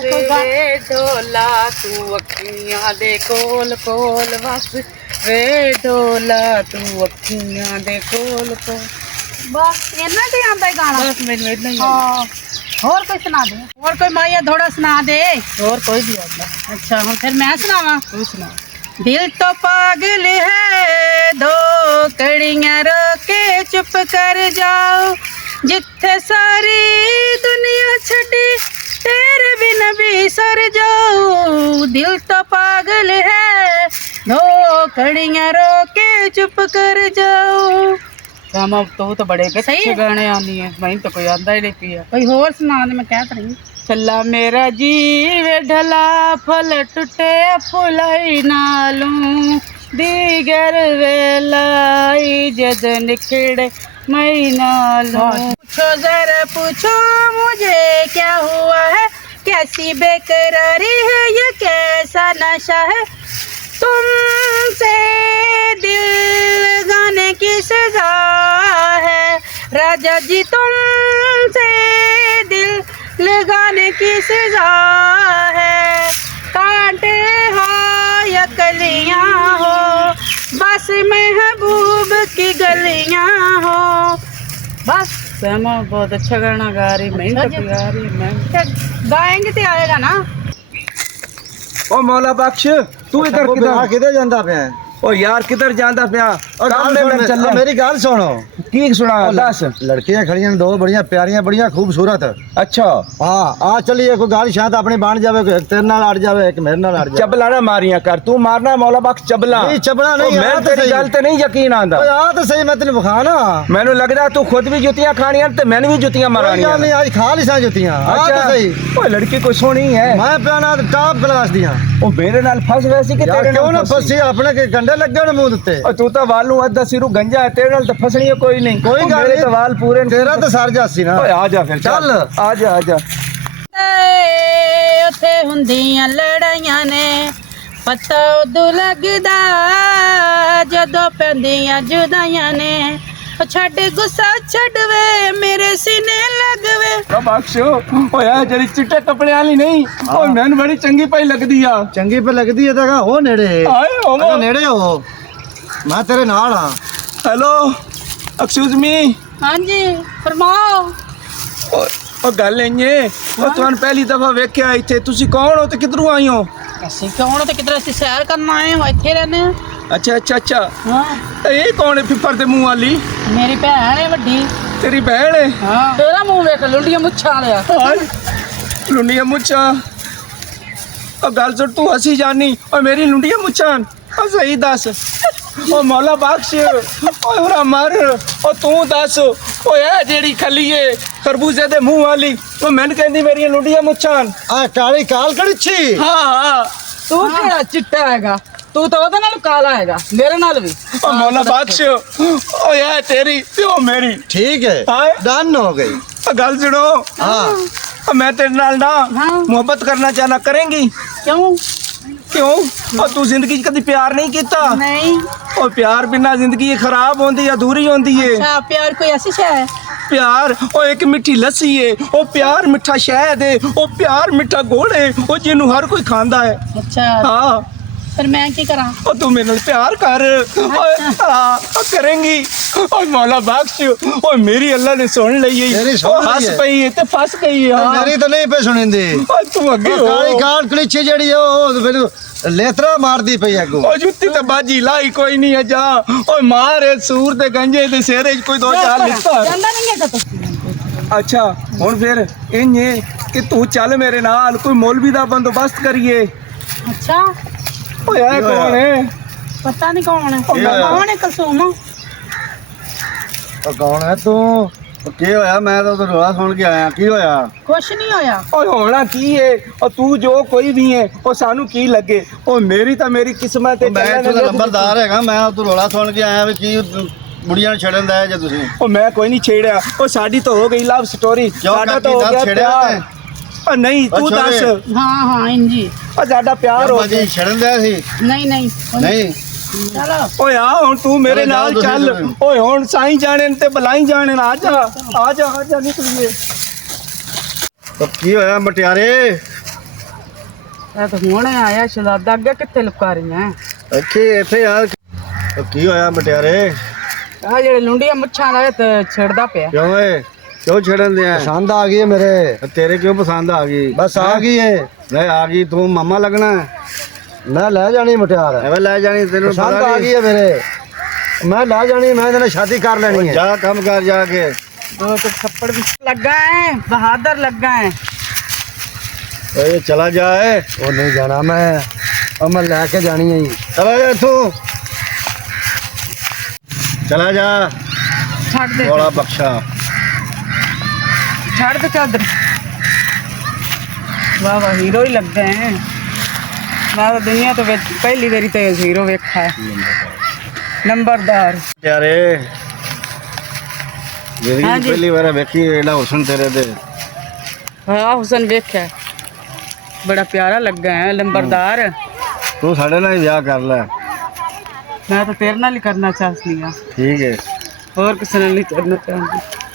ਵੇ ਢੋਲਾ ਤੂੰ ਅੱਖੀਆਂ ਦੇ ਕੋਲ ਕੋਲ ਵਸ ਵੇ ਢੋਲਾ ਤੂੰ ਅੱਖੀਆਂ ਦੇ ਕੋਲ ਕੋਲ। ਬਸ ਇਹਨਾਂ ਤੇ ਆਂਦਾ ਗਾਣਾ। ਬਸ ਮੈਨੂੰ ਇਦਾਂ ਹੀ ਹਾਂ ਹੋਰ ਕੋਈ ਸੁਣਾ ਦੇ, ਹੋਰ ਕੋਈ ਮਾਇਆ ਥੋੜਾ ਸੁਣਾ ਦੇ। ਹੋਰ ਕੋਈ ਵੀ ਆਉਂਦਾ। ਅੱਛਾ ਹੁਣ ਫਿਰ ਮੈਂ ਸੁਣਾਵਾਂ। ਤੂੰ ਸੁਣਾ। दिल तो पागल है दो कड़ियां रोके चुप कर जाओ जिथे सारी दुनिया छड़ी तेरे बिना भी सर जाओ। दिल तो पागल है दो कड़ियां रोके चुप कर जाओ। रामा तो बड़े सही अच्छे है। गाने आनी है, मैं तो कोई आंदा ही नहीं पिया। कोई होर सुना दे, मैं कह रही। चला मेरा जीव ढला फल टुटे फुलाई नालू दीगर वेलाई जद निखड़े मई नालू। पूछो जरा पूछो मुझे क्या हुआ है, कैसी बेकरारी है, ये कैसा नशा है, तुमसे दिल लगाने की सजा है। राजा जी तुमसे दिल लगाने की सजा है। कांटे हो या कलियां हो, बस महबूब की गलियां हो। बस सहमा बहुत अच्छा गाना गा रही, मैं तो कोई गा रही मैं। गाएंगे तो आएगा ना। ओ मौला बख्श तू इधर किधर जांदा पिया? ओ यार किधर जांदा पिया? काम में मैं चल। मेरी गल सुनो। की सुना दस। लड़कियां खड़ियां दो बड़ियां प्यारियां बड़ियां खूबसूरत। अच्छा हाँ आ चलिए कोई गाल शायद अपनी बन जावे, एक तेरे नाल अड़ जावे एक मेरे नाल अड़ जावे। चबला ना मारिया कर, तू मारना है मौला बख्श चबला। नहीं चबला नहीं, मैं तेरी गल ते नहीं यकीन आंदा। ओए आ तो सही मैं तेन विखा ना। मैनू लगदा तू खुद भी जुतियां खानियां ते मैंने भी जुतियां मारानियां। नहीं आज खा ली सा जुतियां। आ तो सही। ओ लड़की कोई सोहनी है, मैं पिया ना टॉप क्लास दियां। ओ मेरे नाल फस वैसी कि यार तेरे क्यों ना नाल फसी, अपने के गंडे लगे ने मुंह ते। ओ तू तो वालू अद्धा सिरू गंजा है, तेरे नाल तो फसनी है कोई नहीं। कोई ओ गल मेरे नहीं। तो वाल पूरे ने। तेरा तो सर जासी ना। ओए आ जा फिर चल। आ जा आ जा। ਉੱਥੇ ਹੁੰਦੀਆਂ ਲੜਾਈਆਂ ਨੇ ਪਤਾ ਉਦੋਂ ਲੱਗਦਾ ਜਦੋਂ ਪੈਂਦੀਆਂ ਜੁਦਾਈਆਂ ਨੇ। ਉਹ ਛੱਡ ਗੁੱਸਾ ਛੱਡ ਵੇ ਮੇਰੇ ਸੀਨੇ ਲੱਗ ਵੇ। ओ बख्श ओ यार जरी चिट्टे कपड़े वाली नहीं, ओ मैंने बड़ी चंगी पाई लगदी आ। चंगी पे लगदी है तो हो नेड़े। आए हो अगर नेड़े हो मैं तेरे नाल हां। Hello excuse me. ਹਾਂਜੀ ਫਰਮਾਓ। ओ गल इंजे ओ तुहानू पहली दफा वेख्या इत्थे, तुसी कौन हो ते किधरों आई हो? ਅਸੀਂ ਕੌਣ ਤੇ ਕਿਧਰ ਅਸੀਂ ਸੈਰ ਕਰਨ ਆਏ ਹਾਂ, ਇੱਥੇ ਰਹਿੰਦੇ ਹਾਂ। अच्छा अच्छा अच्छा ਹਾਂ ये कौन है फिफर दे मुंह वाली? ਮੇਰੀ ਭੈਣ ਹੈ ਵੱਡੀ। तेरी बहन है? ਹਾਂ ਤੇਰਾ ਮੂੰਹ ਵੇਖ ਲੁੰਡੀਆਂ ਮੁੱਛਾਂ ਵਾਲਿਆ। लुंडिया मुच्छा। ओ गल सुन तू हसी जानी और मेरी लुंडिया मुच्छा ओ सही दस। ओ मौला बख्श ओ उरा मर ओ तू दस ओ ए जेड़ी खली है खरबूजे दे मुंह वाली ओ मैंने कहंदी मेरी लुंडिया मुच्छा। आ काली काल कड़छी। हाँ हाँ ਤੂੰ ਕਿਹੜਾ ਚਿੱਟਾ ਹੈਗਾ, ਤੂੰ ਤਾਂ ਉਹਦੇ ਨਾਲ ਕਾਲਾ ਹੈਗਾ, ਮੇਰੇ ਨਾਲ ਵੀ। ओ मौला बख्श ओ ए तेरी ते ओ मेरी ठीक है हाय। डन हो गई। ओ गल सुनो हाँ ओ मैं तेरे नाल ना हाँ। मोहब्बत करना चाहना, करेंगी? ਕਿਉਂ क्यों ओ तू जिंदगी च कदी प्यार नहीं कीता? ਨਹੀਂ। ओ प्यार बिना जिंदगी खराब होंदी अधूरी होंदी है। ਅੱਛਾ ਪਿਆਰ ਕੋਈ ਐਸੀ ਸ਼ੈ ਹੈ? प्यार ओ एक मिठी लस्सी है, ओ प्यार मिठा शहद है, ओ प्यार मिठा गुड़ है, ओ जिन्नू हर कोई खांदा है। ਅੱਛਾ हाँ ਫਿਰ ਮੈਂ ਕੀ ਕਰਾਂ? ओ तू मेरे नाल प्यार कर। हाँ ओ करेंगी। ओ मौला बख्श ओ मेरी अल्लाह ने सुन लई है। तेरी ओ सुन लई हंस है। पई है ते फस गई है। हाँ। मेरी तो नहीं पे सुनिंदी। ओ तू अगे ओ काली हो काल कड़छी जेड़ी है ओ मेनू लेतरा मारदी पई अगो। ओ जुत्ती ते बाजी लाई कोई नहीं है जा। ओ मार सूर ते गंजे ते सिर च कोई दो चार लिखता। ਜਾਂਦਾ ਨਹੀਂ ਹੈਗਾ ਤੂੰ। अच्छा हुण फिर इंज कि तू चल मेरे नाल कोई मौलवी दा बंदोबस्त करिए। ਅੱਛਾ ओए ऐ कौन है? ਪਤਾ ਨਹੀਂ ਕੌਣ ਹੈ। ਕੀ ਹੋਇਆ? ਕੌਣ ਹੈ ਕਲਸੂਮ? ओ कौन है तू? की होया? मैं तो रोला सुन के आया। की होया? ਕੁਛ ਨਹੀਂ ਹੋਇਆ। ओए होना की है? और तू जो कोई भी है ओ सानू की लगे ओ मेरी तो मेरी किस्मत है। मैं तो नंबरदार हैगा। मैं तो रोला सुन के आया भी की बुढ़िया ने छड़न दा जे तुसी। ओ मैं कोई नहीं छेड़या ओ साडी तो हो गई लव स्टोरी। क्यों साडा काकी तो हो दस गया छेड़या प्यार। ते? ओ नहीं तू अच्छा दस। वे। ਹਾਂ ਹਾਂ ਇੰਜੀ। ओ साडा प्यार हो बाजी गया। छड़न दा सी ਨਹੀਂ ਨਹੀਂ नहीं। ਚਲੋ ओए आ हुन तू मेरे अरे नाल जाओ तुसी चल। तुसी। ओए हुन साईं जाने ते बलाई जाने आ जा निकलिए। तो की होया मटियारे? ਇਹ ਤਾਂ ਹੁਣੇ ਆਇਆ ਸ਼ਲਾਦਾ ਅੱਗੇ ਕਿੱਥੇ ਲੁਕਾ ਰਹੀਆਂ ਅੱਛੇ ਇੱਥੇ ਯਾਰ ਕੀ ਹੋਇਆ ਮਟਿਆਰੇ ਆ ਜਿਹੜੇ ਲੁੰਡੀਆਂ ਮੁੱਛਾਂ ਲਾਏ ਤੇ ਛੇੜਦਾ ਪਿਆ ਕਿਉਂ ਏ ਕਿਉਂ ਛੇੜਨ ਦਿਆ ਪਸੰਦ ਆ ਗਈ ਹੈ ਮੇਰੇ ਤੇਰੇ ਕਿਉਂ ਪਸੰਦ ਆ ਗਈ ਬਸ ਆ ਗਈ ਹੈ ਨਹੀਂ ਆ ਗਈ ਤੂੰ ਮਾਮਾ ਲੱਗਣਾ ਮੈਂ ਲੈ ਜਾਣੀ ਮਟਿਆਰ ਐਵੇਂ ਲੈ ਜਾਣੀ ਤੈਨੂੰ ਪਸੰਦ ਪਤਾ ਆ ਨਹੀਂ ਗਈ ਹੈ ਮੇਰੇ ਮੈਂ ਲੈ ਜਾਣੀ ਮੈਂ ਇਹਦੇ ਨਾਲ ਸ਼ਾਦੀ ਕਰ ਲੈਣੀ ਹੈ ਜਾ ਕੰਮ ਕਰ ਜਾ ਕੇ ਦੋ तो थप्पड़ भी लगा है बहादुर लगा है ਓਏ ਚਲਾ ਜਾ ਏ ਉਹ ਨਹੀਂ ਜਾਣਾ ਮੈਂ ਲੈ ਕੇ ਜਾਣੀ ਹੈ ਜੀ ਚਲਾ ਜਾ ਤੂੰ ਚਲਾ ਜਾ छाड़ दे ਬੋਲਾ ਬਖਸ਼ਾ छाड़ दे चादर वाह वाह हीरो ही लग गए हैं मैं तो दुनिया तो पहली बारी तो हीरो वेखा है नंबरदार ਪਿਆਰੇ ਜਿਹੜੀ ਹਾਂਜੀ। ਪਹਿਲੀ ਵਾਰ ਵੇਖੀ ਇਹਦਾ ਹੁਸਨ ਤੇਰੇ ਤੇ हाँ हुसन वेखा है बड़ा प्यारा लगा है नंबरदार ਤੂੰ ਸਾਡੇ ਨਾਲ ਹੀ ਵਿਆਹ ਕਰ ਲੈ मैं तो तेरे नाल ही करना चाहती हूँ ਠੀਕ ਹੈ और किसी नाल नहीं करना चाहती